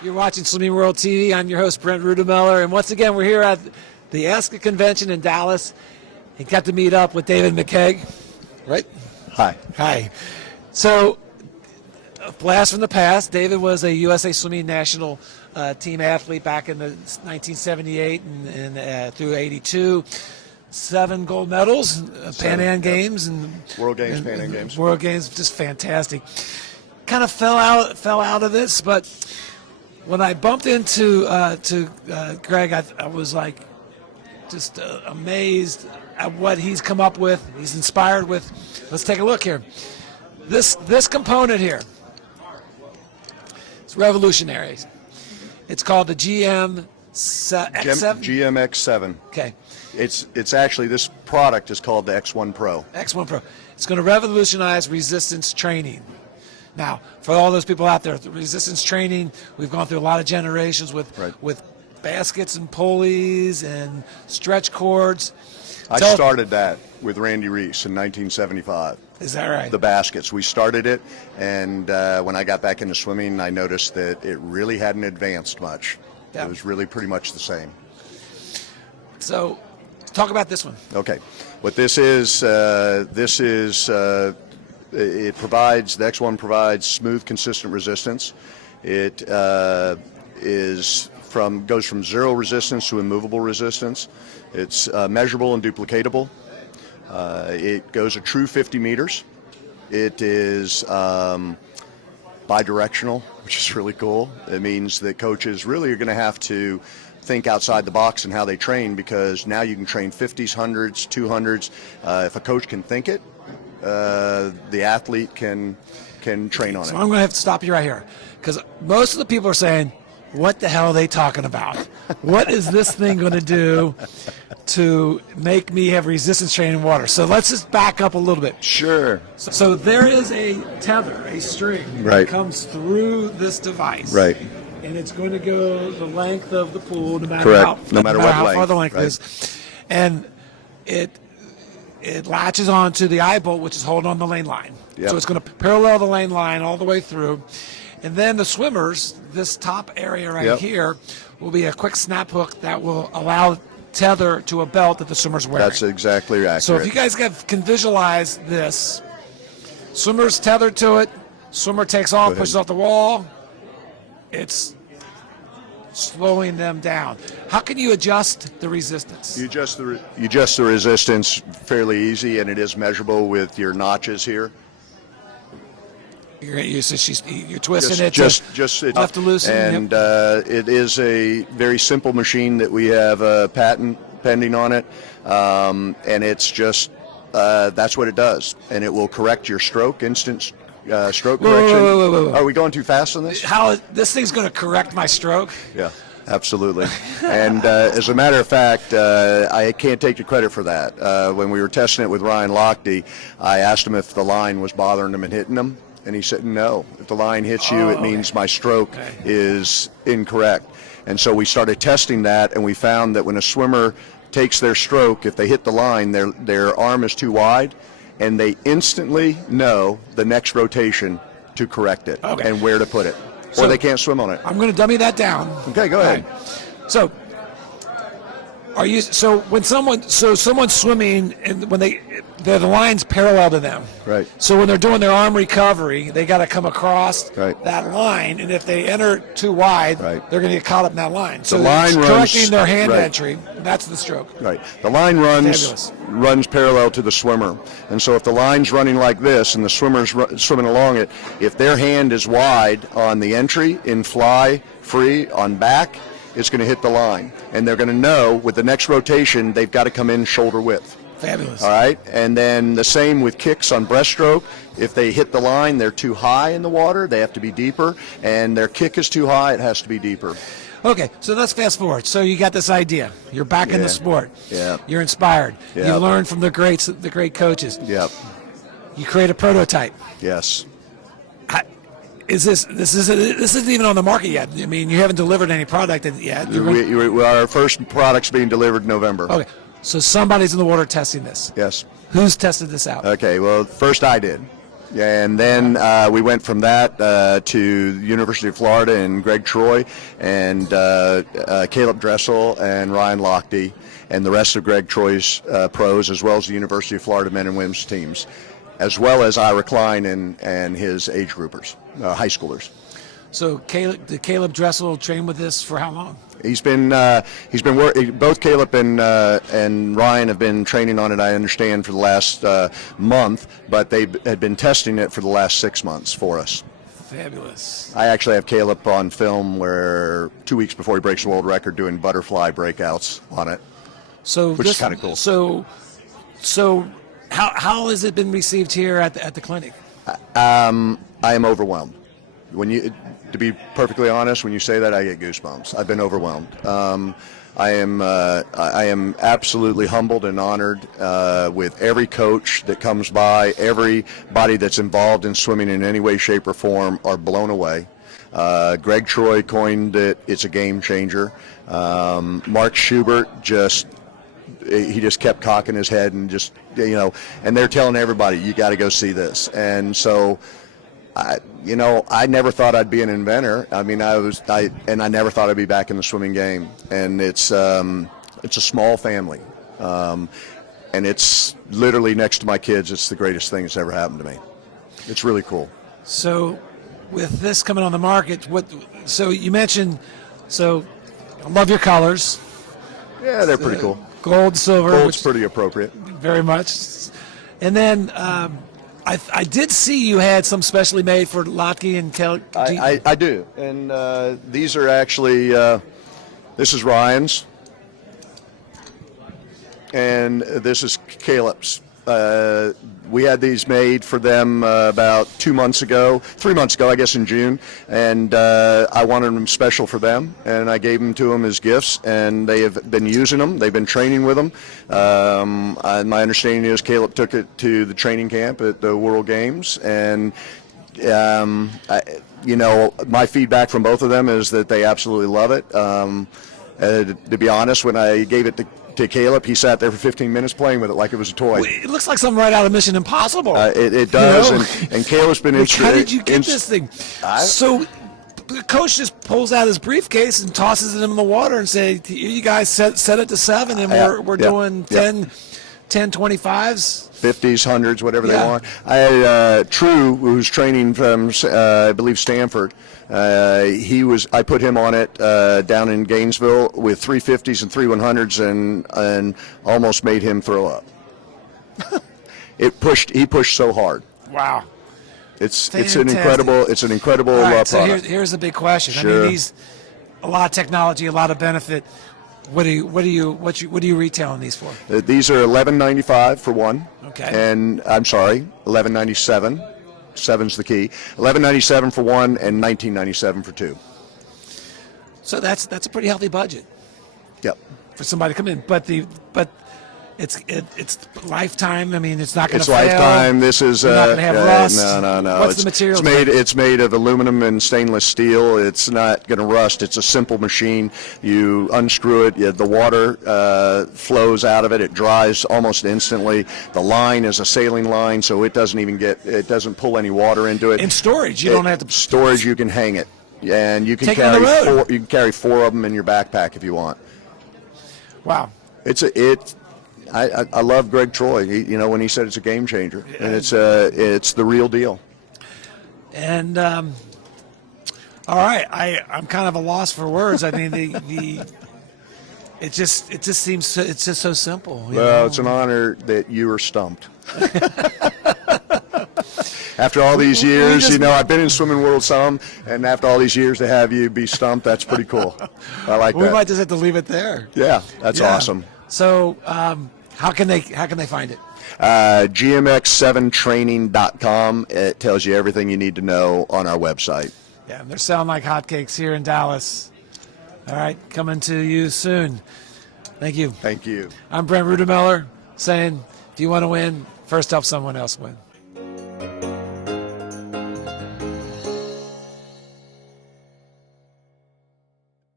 You're watching Swimming World TV. I'm your host, Brent Rudemeller, and once again, we're here at the ASCA convention in Dallas. And got to meet up with David McCagg, right? Hi. Hi. So, a blast from the past. David was a USA Swimming national team athlete back in the 1978 and through 82. 7 gold medals, Pan Am Games and World Games, Pan Am Games. World Games, just fantastic. Kind of fell out of this, but when I bumped into Greg, I was like just amazed at what he's come up with. He's inspired with. Let's take a look here. This component here, it's revolutionary. It's called the GMX7. GMX7. Okay. It's actually, this product is called the X1 Pro. X1 Pro. It's going to revolutionize resistance training. Now, for all those people out there, the resistance training, we've gone through a lot of generations with baskets and pulleys and stretch cords. I started that with Randy Reese in 1975. Is that right? The baskets. We started it, and when I got back into swimming, I noticed that it really hadn't advanced much. Yeah. It was really pretty much the same. So, talk about this one. Okay. What this is, it provides, the X1 provides smooth, consistent resistance. It goes from zero resistance to immovable resistance. It's measurable and duplicatable. It goes a true 50 meters. It is bidirectional, which is really cool. It means that coaches really are going to have to think outside the box in how they train, because now you can train 50s, 100s, 200s. If a coach can think it, the athlete can train on it. So I'm going to have to stop you right here, because most of the people are saying, what the hell are they talking about? What is this thing going to do to make me have resistance training in water? So let's just back up a little bit. Sure. So there is a tether, a string that comes through this device. Right. And it's going to go the length of the pool, no matter Correct. No matter what how length. far the length is. And it latches onto the eye bolt, which is holding on the lane line. Yep. So it's going to parallel the lane line all the way through. And then the swimmers, this top area here, will be a quick snap hook that will allow tether to a belt that the swimmer's wearing. That's exactly accurate. So if you guys can visualize this, swimmer's tethered to it, swimmer takes off, pushes off the wall, it's slowing them down. How can you adjust the resistance? You adjust the resistance fairly easy, and it is measurable with your notches here. You're twisting it just left to loosen. And it is a very simple machine that we have a patent pending on it, and it's just that's what it does, and it will correct your stroke, instant stroke correction. Whoa. Are we going too fast on this? This thing's going to correct my stroke? Yeah. Absolutely. And as a matter of fact, I can't take the credit for that. When we were testing it with Ryan Lochte, I asked him if the line was bothering him and hitting him, and he said, no. If the line hits you, it means my stroke is incorrect. And so we started testing that, and we found that when a swimmer takes their stroke, if they hit the line, their arm is too wide, and they instantly know the next rotation to correct it and where to put it. Or they can't swim on it. I'm going to dummy that down. Okay, go ahead. So, when someone's swimming and when the line's parallel to them. Right. So when they're doing their arm recovery, they got to come across that line, and if they enter too wide, they're going to get caught up in that line. So the line correcting their hand entry, that's the stroke. Right. The line runs parallel to the swimmer, and so if the line's running like this and the swimmer's swimming along it, if their hand is wide on the entry in fly free on back, it's going to hit the line, and they're going to know with the next rotation they've got to come in shoulder width. Fabulous. All right, and then the same with kicks on breaststroke. If they hit the line, they're too high in the water, they have to be deeper, and their kick is too high, it has to be deeper. Okay, so let's fast forward. So you got this idea. You're back in the sport. Yeah. You're inspired. Yeah. You learned from the great coaches. Yep. You create a prototype. Yes. This isn't even on the market yet. I mean, you haven't delivered any product yet. Our first product's being delivered in November. Okay, so somebody's in the water testing this. Yes. Who's tested this out? Okay, well, first I did. And then we went from that to the University of Florida and Greg Troy and Caleb Dressel and Ryan Lochte and the rest of Greg Troy's pros, as well as the University of Florida men and women's teams, as well as Ira Klein and his age groupers, high schoolers. So did Caleb Dressel train with this for how long? He's been both Caleb and Ryan have been training on it, I understand, for the last month, but they had been testing it for the last 6 months for us. Fabulous. I actually have Caleb on film where 2 weeks before he breaks the world record doing butterfly breakouts on it, which is kind of cool. So how has it been received here at the clinic? I am overwhelmed. To be perfectly honest, when you say that, I get goosebumps. I've been overwhelmed. I am absolutely humbled and honored with every coach that comes by, everybody that's involved in swimming in any way, shape, or form are blown away. Greg Troy coined it. It's a game changer. Mark Schubert he just kept cocking his head and and they're telling everybody, you got to go see this. And so, I never thought I'd be an inventor. I mean, I never thought I'd be back in the swimming game. And it's a small family, and it's literally next to my kids. It's the greatest thing that's ever happened to me. It's really cool. So, with this coming on the market, so you mentioned, I love your colors. Yeah, they're pretty cool. Gold, silver. Gold's pretty appropriate. Very much. And then I did see you had some specially made for Lochte and Kelly. I do. And these are actually, this is Ryan's. And this is Caleb's. We had these made for them about 3 months ago, I guess, in June, and I wanted them special for them, and I gave them to them as gifts, and they have been using them. They've been training with them. My understanding is Caleb took it to the training camp at the World Games, and my feedback from both of them is that they absolutely love it. To be honest, when I gave it to Caleb, he sat there for 15 minutes playing with it like it was a toy. It looks like something right out of Mission Impossible. It does, and Caleb's been interested. How did you get this thing? So the coach just pulls out his briefcase and tosses it in the water and say, you guys set it to 7, and we're doing 10 25s. 50s, 100s, whatever they want. I had True, who's training from, I believe, Stanford. I put him on it down in Gainesville with 350s and 100s, and almost made him throw up. He pushed so hard. Wow. It's an incredible All right, product. so here's the big question. Sure. I mean, a lot of technology, a lot of benefit. What are you retailing these for? These are $11.95 for one. Okay. And I'm sorry, $11.97. 7's the key. $11.97 for one and $19.97 for two. So that's a pretty healthy budget. Yep. For somebody to come in, but it's lifetime. I mean, it's not going to fail. It's lifetime. This is not going to have rust. No. What's the material? It's made of aluminum and stainless steel. It's not going to rust. It's a simple machine. You unscrew it. The water flows out of it. It dries almost instantly. The line is a sailing line, so it doesn't pull any water into it. In storage, you don't have to. Storage, you can hang it, and you can Take it on the road. You can carry 4 of them in your backpack if you want. Wow. I love Greg Troy. When he said it's a game changer, and it's the real deal. And all right, I'm kind of a loss for words. I mean, it just seems so simple. Well, it's an honor that you were stumped. After all these years, I've been in swimming world some, and after all these years to have you be stumped, that's pretty cool. I like that. We might just have to leave it there. Yeah, that's awesome. So, how can they find it? GMX7training.com. It tells you everything you need to know on our website. Yeah, they're selling like hotcakes here in Dallas. All right, coming to you soon. Thank you. Thank you. I'm Brent Rudemeller saying, if you want to win, first help someone else win.